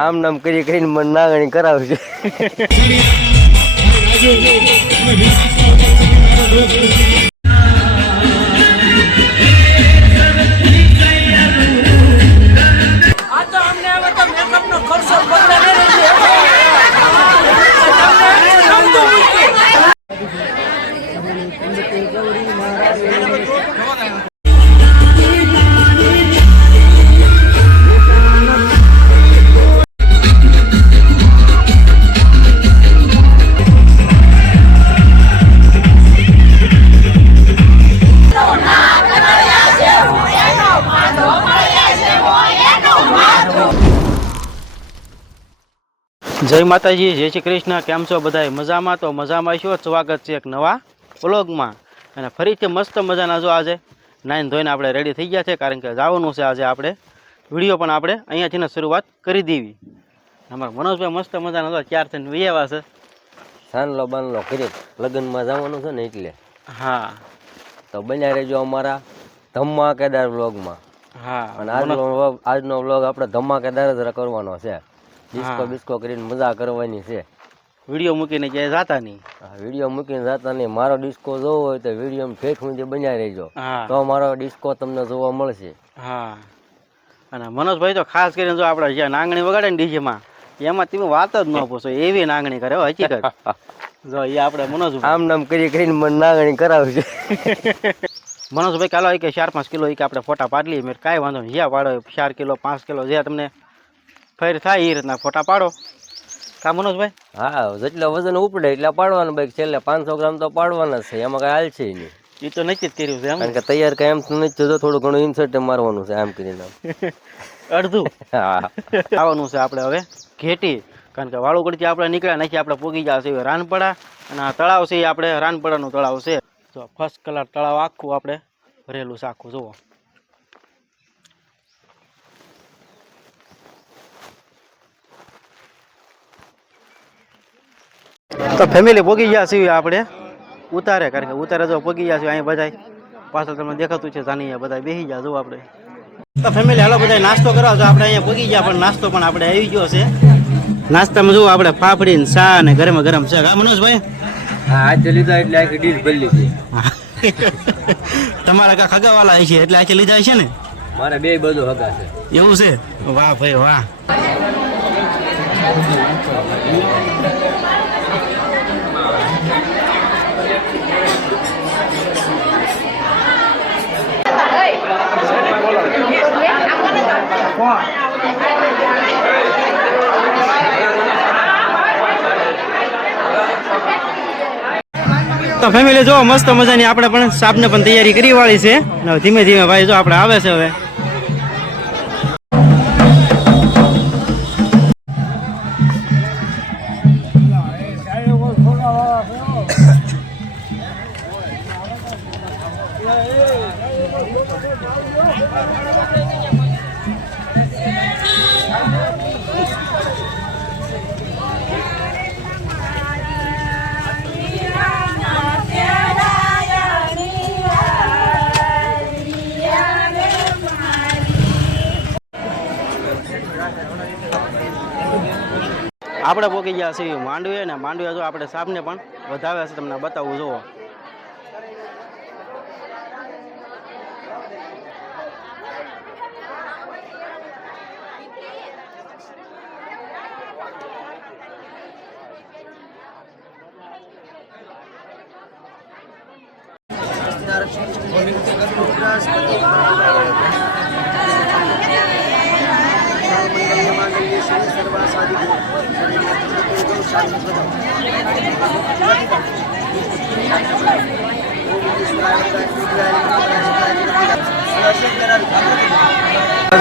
આમ નામ કરી કરીને મને નાગણી કરાવશે. જય માતાજી, જય શ્રી કૃષ્ણ. કેમ છો બધા? મજામાં? તો મજામાં છો. સ્વાગત છે એક નવા વ્લોગમાં. અને ફરીથી મસ્ત મજાના જો આજે નાઈન ધોઈને આપણે રેડી થઈ ગયા છે, કારણ કે જવાનું છે આજે આપણે વિડીયો પણ આપણે અહીંયાથી શરૂઆત કરી દેવી. અમારા મનોજભાઈ મસ્ત મજાના તો ચાર થઈને વિયેવા છે. સાનલો બાનલો કરી લગ્નમાં જવાનું છે ને એટલે. હા, તો બન્યા રહેજો અમારા ધમાકેદાર વ્લોગમાં. હા, અને આજનો વ્લોગ આપણે ધમાકેદાર જ કરવાનો છે. ડિસ્કો બિસ્કો કરીને મજા કરવાની છે. વિડીયો મૂકીને ક્યાંય જાતા નહીં. વિડીયો મૂકીને જતા નહીં. મારો ડિસ્કો જોવો હોય તો વિડીયો ઠેઠ સુધી બન્યા રહેજો, તો મારો ડિસ્કો તમને જોવા મળશે. હા, અને મનોજભાઈ તો ખાસ કરીને જો આપણે જ્યાં નાંગણી વગાડે ને ડીજેમાં, એમાં તમે વાત જ ન પૂછો, એવી નાંગણી કરે હકીકત. જો એ આપણે મનોજભાઈ આમ નામ કરીને મને નાંગણી કરાવશે. મનોજભાઈ કાલો કે 4-5 કિલો કે આપણે ફોટા પાડી લઈએ. મેં કાંઈ વાંધો નહીં, જ્યાં પાડો 4 કિલો 5 કિલો જે તમને ફેર થાય એ રીતના ફોટા પાડો. કા મનોજભાઈ? હા, જેટલા વજન ઉપડે એટલા પાડવાના. ભાઈ છેલ્લે 500 ગ્રામ તો પાડવાના છે, એમાં કઈ હાલ છે નહીં. એ તો નક્કી જ કર્યું છે એમ, કારણ કે તૈયાર કઈ એમ તો નથી થતો, થોડું ઘણું ઇન્સર્ટ મારવાનું છે આમ કરીને. અડધું આવવાનું છે આપણે હવે ઘેટી, કારણ કે વાળુગઢથી આપણે નીકળ્યા નથી. આપણે પૂગી જશે રાનપડા, અને આ તળાવ છે એ આપણે રાનપડાનું તળાવ છે. તો ફર્સ્ટ કલર તળાવ આખું આપણે ભરેલું છે આખું. જુઓ તો ફેમિલી પોગી ગયા છીએ આપણે ઉતારે, કારણ કે ઉતારે જો પોગી ગયા છે. અહીં બધા પાછળ તમને દેખાતું છે જાની બધા બેસી ગયા. જો આપણે તો ફેમિલી હાલો બધા નાસ્તો કરવા. જો આપણે અહીંયા પોગી ગયા, પણ નાસ્તો પણ આપણે આવી ગયો છે. નાસ્તામાં જુઓ આપણે પાપડી ને ચા ને ગરમ ગરમ છે. હા મનોજભાઈ? હા, આજે લીધા એટલે આખી ડીશ ભરી લીધી. તમારા કા ખગાવાલા છે એટલે આખી લીધા છે ને? મારે બે બધું હગા છે. એવું છે? વાહ ભાઈ વાહ. તો ફેમિલી જો મસ્ત મજાની આપણે પણ સાપને પણ તૈયારી કરી વાળી છે. ધીમે ધીમે ભાઈ જો આપણે આવે છે હવે. આપણે પોકી ગયા છીએ માંડવી, ને માંડવી જો આપણે સાપને પણ વધાવે છે. તમને બતાવું જુઓ.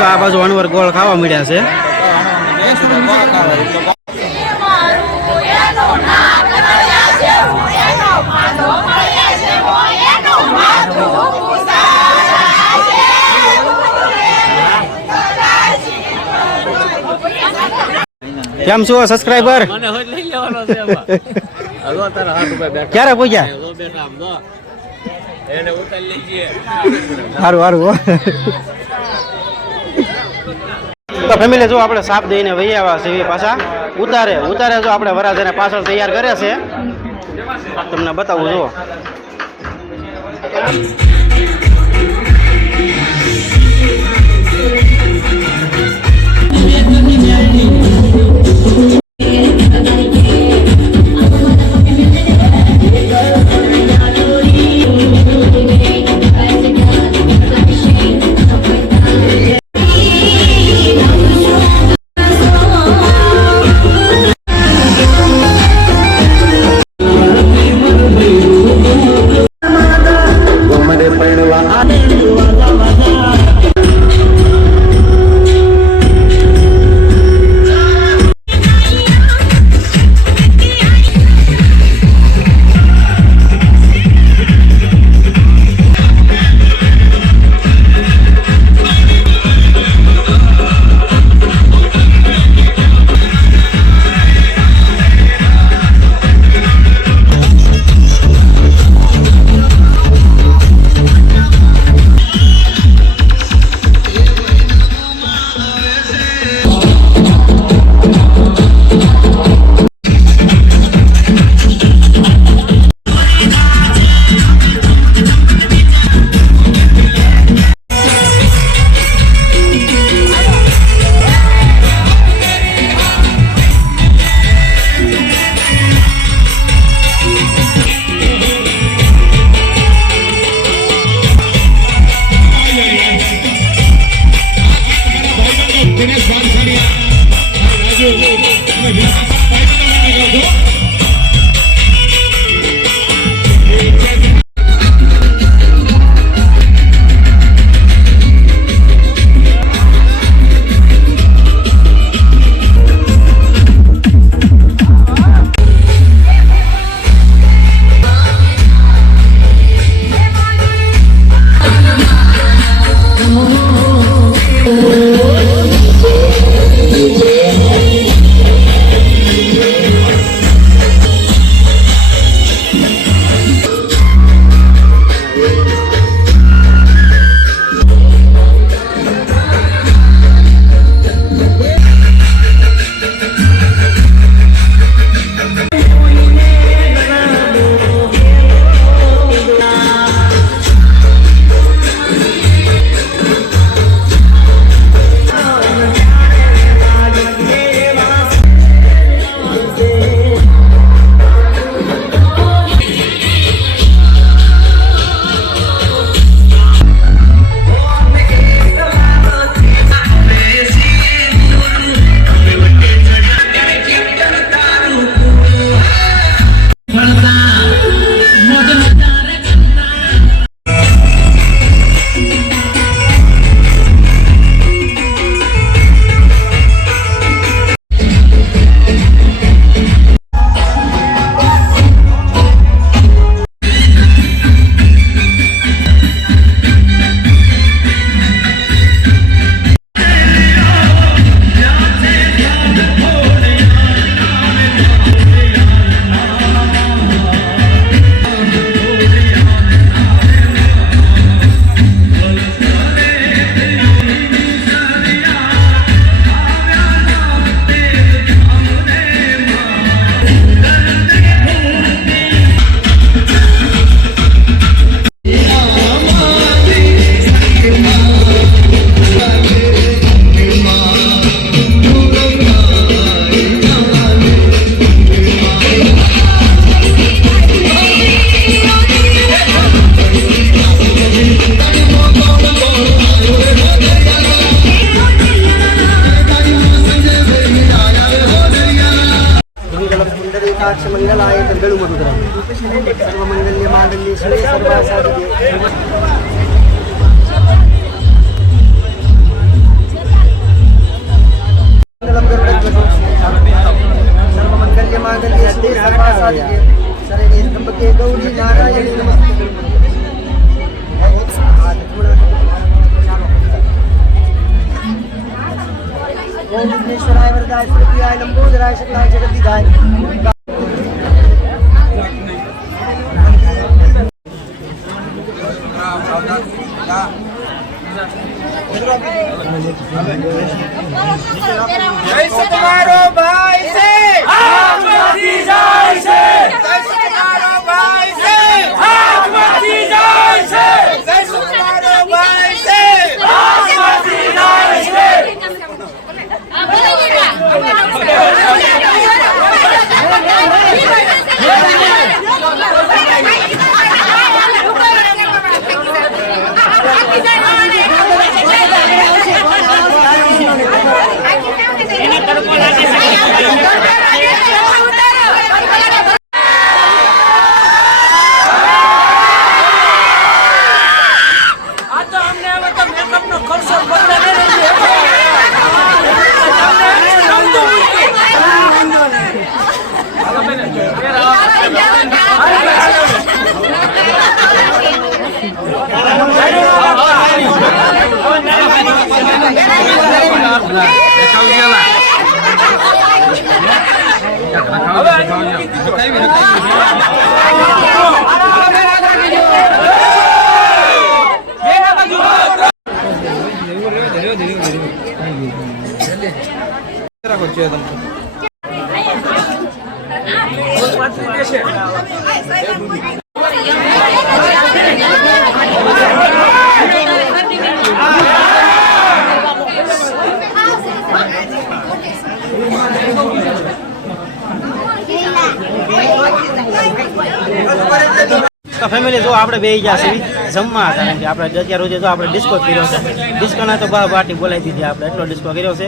આ બાજુ અનવર ગોળ ખાવા મળ્યા છે. કેમ છો સબસ્ક્રાઇબર? ક્યારે પૂછ્યા? સારું સારું. તો ફેમિલી જો આપણે સાપ દઈને વહી આવ્યા છે પાછા ઉતારે જો આપણે વરાજાને પાછળ તૈયાર કરે છે તમને બતાવું જો मंगलाय बेळुमधुरा सर्वमंगल्य मांगल्य शिवे सर्वासाधिके सर्वमंगल्य मांगल्य शिवे सर्वासाधिके शरणे त्र्यंबके गौरी नारायणी नमस्ते ओम विघ्नेश्वराय वरदाय श्रुतियाय लंबोदराय शकलाय जगद्दिगाय જય તમારો ભાઈ છે હાથમાંથી જાય છે જય તમારો ભાઈ છે હાથમાંથી જાય છે જય તમારો ભાઈ છે હાથમાંથી જાય છે તો ફેમિલી જો આપણે બે ગયા છીએ જમવા, કારણ કે આપણે અત્યારે રોજે જો આપણે ડિસ્કો કર્યો છે. ડિસ્કોના તો પાર્ટી બોલાવી દીધી, આપણે એટલો ડિસ્કો કર્યો છે.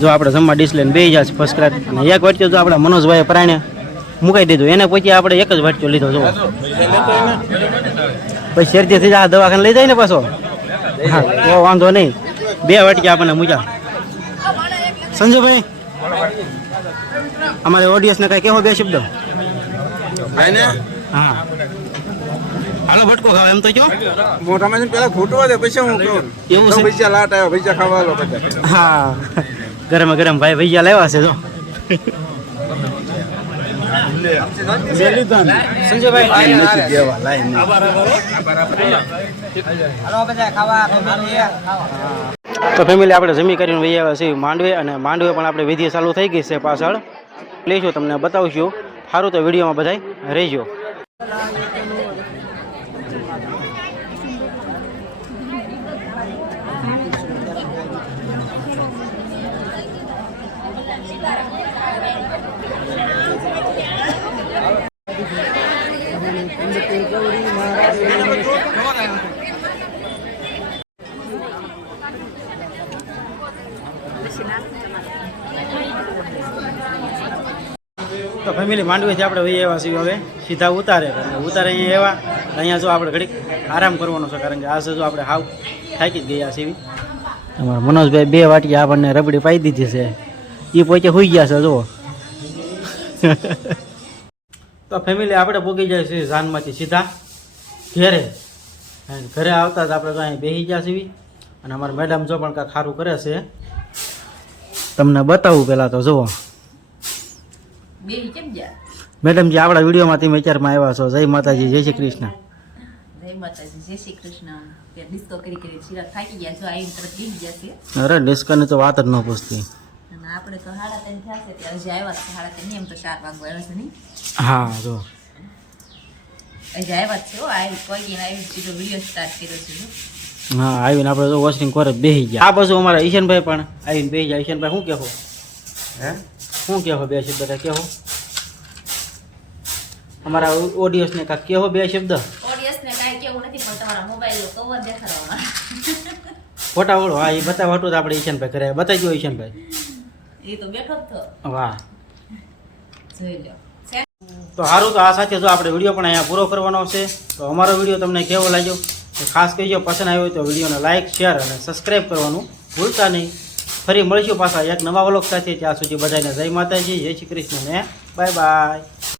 જો આપણે જમવા ડીશ લઈને બે ગયા છે ફર્સ્ટ ક્લાસ. અને એક વાટક્યો જો આપણે મનોજભાઈ પરાણે મુકાઈ દીધું, એને પછી આપણે એક જ વાટક્યો લીધો. જો પછી શેરથી થઈ જાય દવાખાને લઈ જાય ને પાછો. હા તો વાંધો નહીં, બે વાટક્યા આપણને મૂક્યા. સંજયભાઈ અમારે ઓડિયન્સને કાંઈ કહેવો બે શબ્દ? હા હાલો ભટકો ખાવ એમ તો કયો મોટામાં પેલા ફૂટવા દે પછી હું કહું એવું છે. પૈસા લાટ આવ્યો પૈસા ખાવા લો બધા. હા ગરમ ગરમ ભાઈ ભૈયા લાવ્યા છે. જો સંજયભાઈ તો ફેમિલી આપણે જમી કરીને વહી આવ્યા છીએ માંડવે, અને માંડવે પણ આપણે વિધિ ચાલુ થઈ ગઈ છે પાછળ. લઈશું તમને બતાવશું. સારું તો વિડીયોમાં બધાય રહેજો. તો ફેમિલી માંડવીથી આપણે વહી આવ્યા છીએ હવે સીધા ઉતારે. ઉતારે અહીંયા આવ્યા, અહીંયા જો આપણે ઘડીક આરામ કરવાનો છે, કારણ કે આ જો આપણે હાવ થાકી જ ગયા છીએ. અમારા મનોજભાઈ બે વાટકી આપણને રબડી પાઈ દીધી છે, એ પોતે હોઈ ગયા છે. જુઓ તો ફેમિલી આપણે પોગી જાય છે જાનમાંથી સીધા ઘરે. ઘરે આવતા જ આપણે તો અહીં બેસી ગયા છીએ, અને અમારા મેડમ જો પણ કાંઈક સારું કરે છે તમને બતાવું. પહેલાં તો જુઓ મેડમજી આપણા વિડીયોમાં તમે અત્યારમાં આવ્યા છો. જય માતાજી, જય શ્રી કૃષ્ણ. જય માતાજી, જય શ્રી કૃષ્ણ. ડિસ્કો કરી શીરા થાકી ગયા છો, આઈ તરફ બેસી ગયા છે. અરે ડિસ્કોની તો વાત જ ન પૂછતી. અને આપણે તો 3:30 થશે ત્યાં હજી આવ્યા છે. 3:30 એમ તો 4 વાગવા આવ્યા છે નહીં. હા જો હજી આવ્યા જ છે. આવી કોઈ આવી સીધો વિડીયો સ્ટાર્ટ કર્યો છે. હા આવીને આપણે તો વોશિંગ કરે બેસી ગયા. આ બાજુ અમારા ઈશનભાઈ પણ આવીને બેસી ગયા. ઈશનભાઈ શું કહેવો? શું કહેવો? બે શબ્દ કહેવો અમારા ઓડિયન્સને કાંઈક કહેવો બે શબ્દ. ઓડિયન્સને કાંઈ કેવું નથી, પણ તમારા મોબાઈલનો કવર દેખાડવાના. ફોટા વાળો હા એ બતાવવાટું તો આપણે ઈશનભાઈ કરે. બતાવી દો ઈશનભાઈ. એ તો બેઠો જ તો. વાહ જોઈ લો. તો સારું, તો આ સાથે જો આપણે વિડીયો પણ અહીંયા પૂરો કરવાનો છે. તો અમારો વિડીયો તમને કેવો લાગ્યો તો ખાસ કહીજો. પસંદ આવ્યો તો વિડીયોને લાઇક, શેર અને સબસ્ક્રાઈબ કરવાનું ભૂલતા નહીં. ફરી મળીશું પાછા એક નવા વ્લોગ સાથે. ત્યાં સુધી બધાને જય માતાજી, જય શ્રી કૃષ્ણ ને બાય બાય.